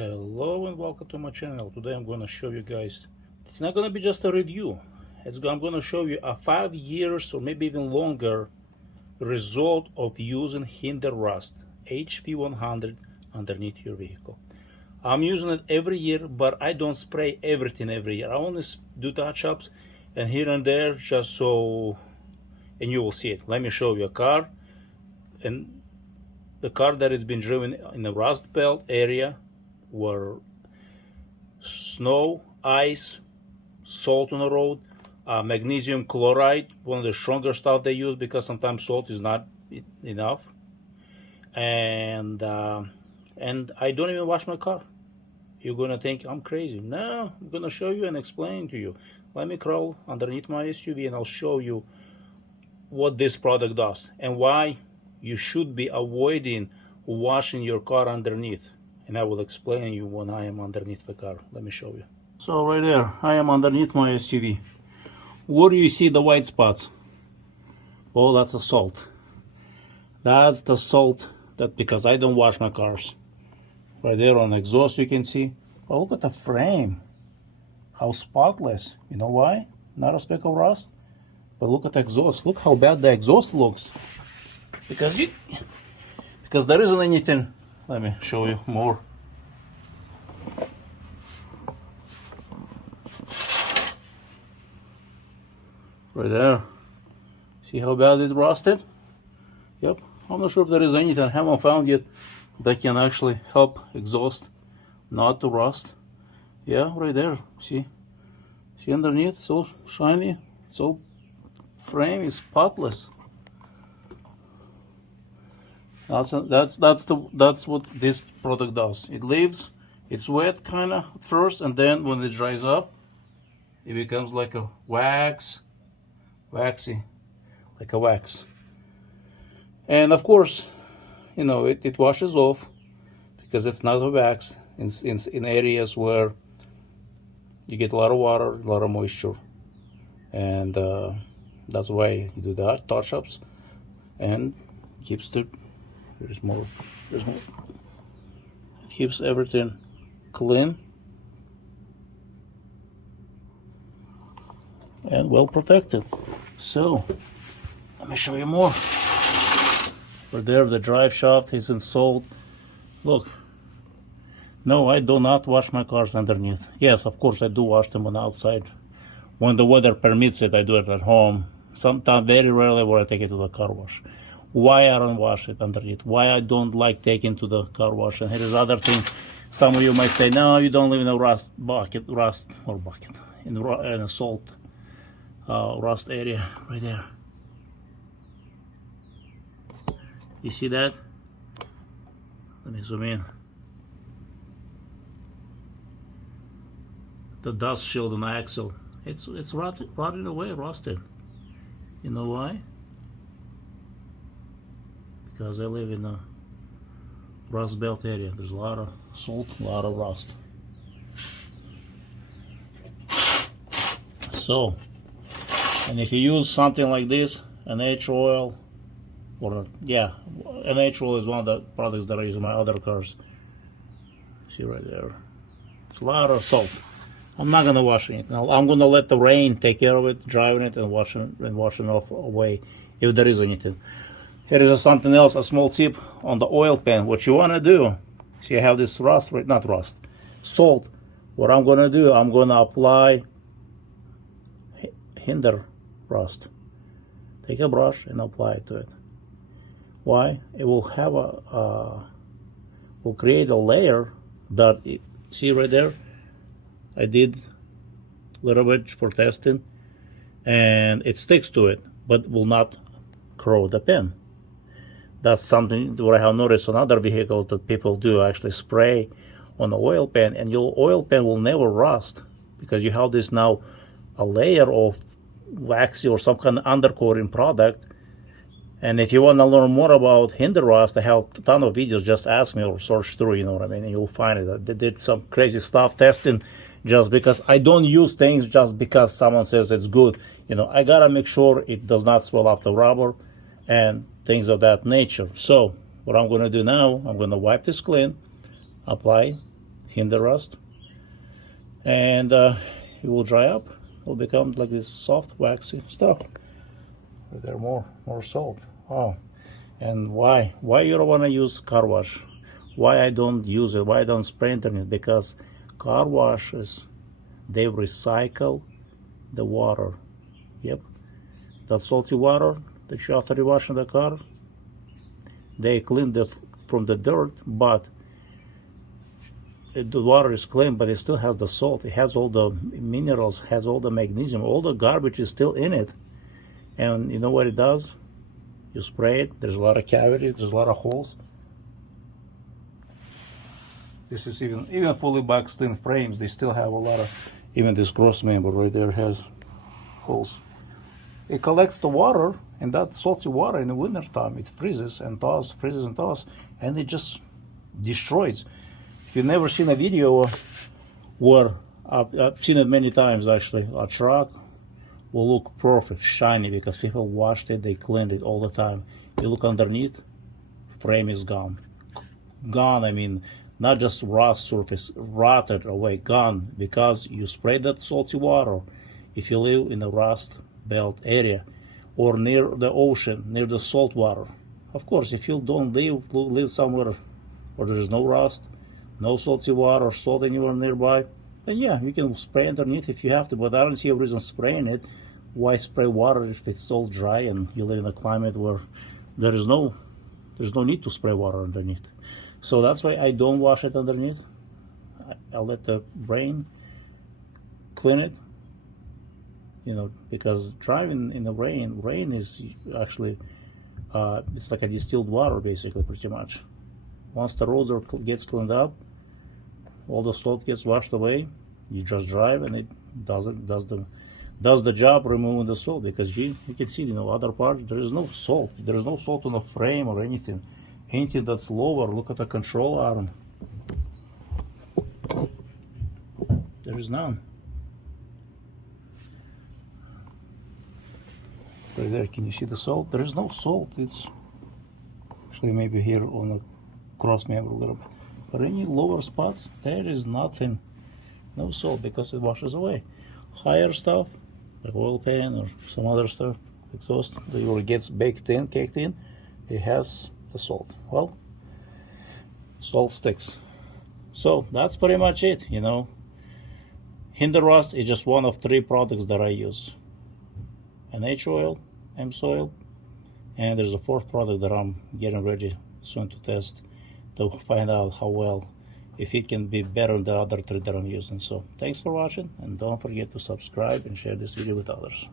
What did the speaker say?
Hello and welcome to my channel. Today I'm going to show you guys, it's not going to be just a review, I'm going to show you a 5 years or maybe even longer result of using Hinder Rust HP100 underneath your vehicle. I'm using it every year, but I don't spray everything every year. I only do touch-ups and here and there, just so, and you will see it. Let me show you a car, and the car that has been driven in the rust belt area where snow, ice, salt on the road, magnesium chloride, one of the stronger stuff they use because sometimes salt is not enough, and I don't even wash my car. You're gonna think I'm crazy. No, I'm gonna show you and explain to you. Let me crawl underneath my SUV and I'll show you what this product does and why you should be avoiding washing your car underneath. And I will explain you when I am underneath the car. Let me show you. So right there, I am underneath my SUV. Where do you see the white spots? Oh, that's the salt. That's the salt, that because I don't wash my cars. Right there on the exhaust you can see. Oh, look at the frame. How spotless. You know why? Not a speck of rust. But look at the exhaust. Look how bad the exhaust looks. Because there isn't anything. Let me show you more. Right there. See how bad it rusted? Yep. I'm not sure if there is anything I haven't found yet that can actually help exhaust not to rust. Yeah, right there. See underneath? It's all shiny. It's all frame is spotless. That's what this product does. It leaves, it's wet kind of at first, and then when it dries up, it becomes like a waxy, like a wax. And of course, you know, it washes off because it's not a wax in areas where you get a lot of water, a lot of moisture, and that's why you do that touch-ups and keeps the. There's more. It keeps everything clean and well protected. So, let me show you more. Right there, the drive shaft is installed. Look. No, I do not wash my cars underneath. Yes, of course, I do wash them on the outside. When the weather permits it, I do it at home. Sometimes, very rarely, where I take it to the car wash. Why I don't wash it underneath? Why I don't like taking to the car wash? And here is other thing. Some of you might say, no, you don't live in a in a salt rust area right there. You see that? Let me zoom in. The dust shield on the axle. It's rotting away, rusted. You know why? Because I live in a rust belt area. There's a lot of salt, a lot of rust. So, and if you use something like this, an H oil, or yeah, an H oil is one of the products that I use in my other cars. See right there. It's a lot of salt. I'm not gonna wash it. I'm gonna let the rain take care of it, drying it and washing it off away if there is anything. Here is something else, a small tip on the oil pan. What you want to do, see I have this rust, right? Not rust, salt. What I'm going to do, I'm going to apply Hinder Rust. Take a brush and apply it to it. Why? It will have will create a layer that, see right there? I did a little bit for testing and it sticks to it, but will not corrode the pen. That's something that I have noticed on other vehicles that people do, actually spray on the oil pan, and your oil pan will never rust because you have this now a layer of waxy or some kind of undercoating product. And if you want to learn more about Hinder Rust, I have a ton of videos. Just ask me or search through, you know what I mean, and you'll find it. They did some crazy stuff testing just because I don't use things just because someone says it's good. You know, I gotta make sure it does not swell up the rubber and things of that nature. So what I'm going to do now, I'm going to wipe this clean, apply Hinder rust, and it will dry up. It will become like this soft, waxy stuff. There more salt. Oh, and why you don't want to use car wash? Why I don't use it? Why I don't spray it? Because car washes, they recycle the water. Yep, that salty water that you after you wash in the car, they clean from the dirt, but the water is clean, but it still has the salt. It has all the minerals, has all the magnesium, all the garbage is still in it. And you know what it does? You spray it, there's a lot of cavities, there's a lot of holes. This is even fully boxed in frames, they still have a lot of, even this cross member right there has holes. It collects the water, and that salty water in the winter time, it freezes and thaws, and it just destroys. If you've never seen a video where, I've seen it many times actually, a truck will look perfect, shiny, because people washed it, they cleaned it all the time. You look underneath, frame is gone. Gone, I mean, not just rust surface, rotted away, gone, because you sprayed that salty water. If you live in a rust belt area or near the ocean, near the salt water. Of course, if you don't live somewhere where there is no rust, no salty water or salt anywhere nearby, then yeah, you can spray underneath if you have to, but I don't see a reason spraying it. Why spray water if it's all dry and you live in a climate where there's no need to spray water underneath? So that's why I don't wash it underneath. I'll let the rain clean it, you know, because driving in the rain is actually, it's like a distilled water basically, pretty much. Once the roads gets cleaned up, all the salt gets washed away, you just drive and it does the job removing the salt, because you can see, you know, other parts, there is no salt. There is no salt on the frame or anything. Anything that's lower, look at the control arm. There is none. Right there, can you see the salt? There is no salt. It's actually maybe here on the cross member a little bit. But any lower spots, there is nothing. No salt, because it washes away. Higher stuff, like oil pan or some other stuff, exhaust, that gets baked in, caked in, it has the salt. Well, salt sticks. So that's pretty much it, you know. Hinder rust is just one of 3 products that I use. An H-oil, amsoil, and there's a 4th product that I'm getting ready soon to test to find out how well, if it can be better than the other 3 that I'm using. So thanks for watching, and don't forget to subscribe and share this video with others.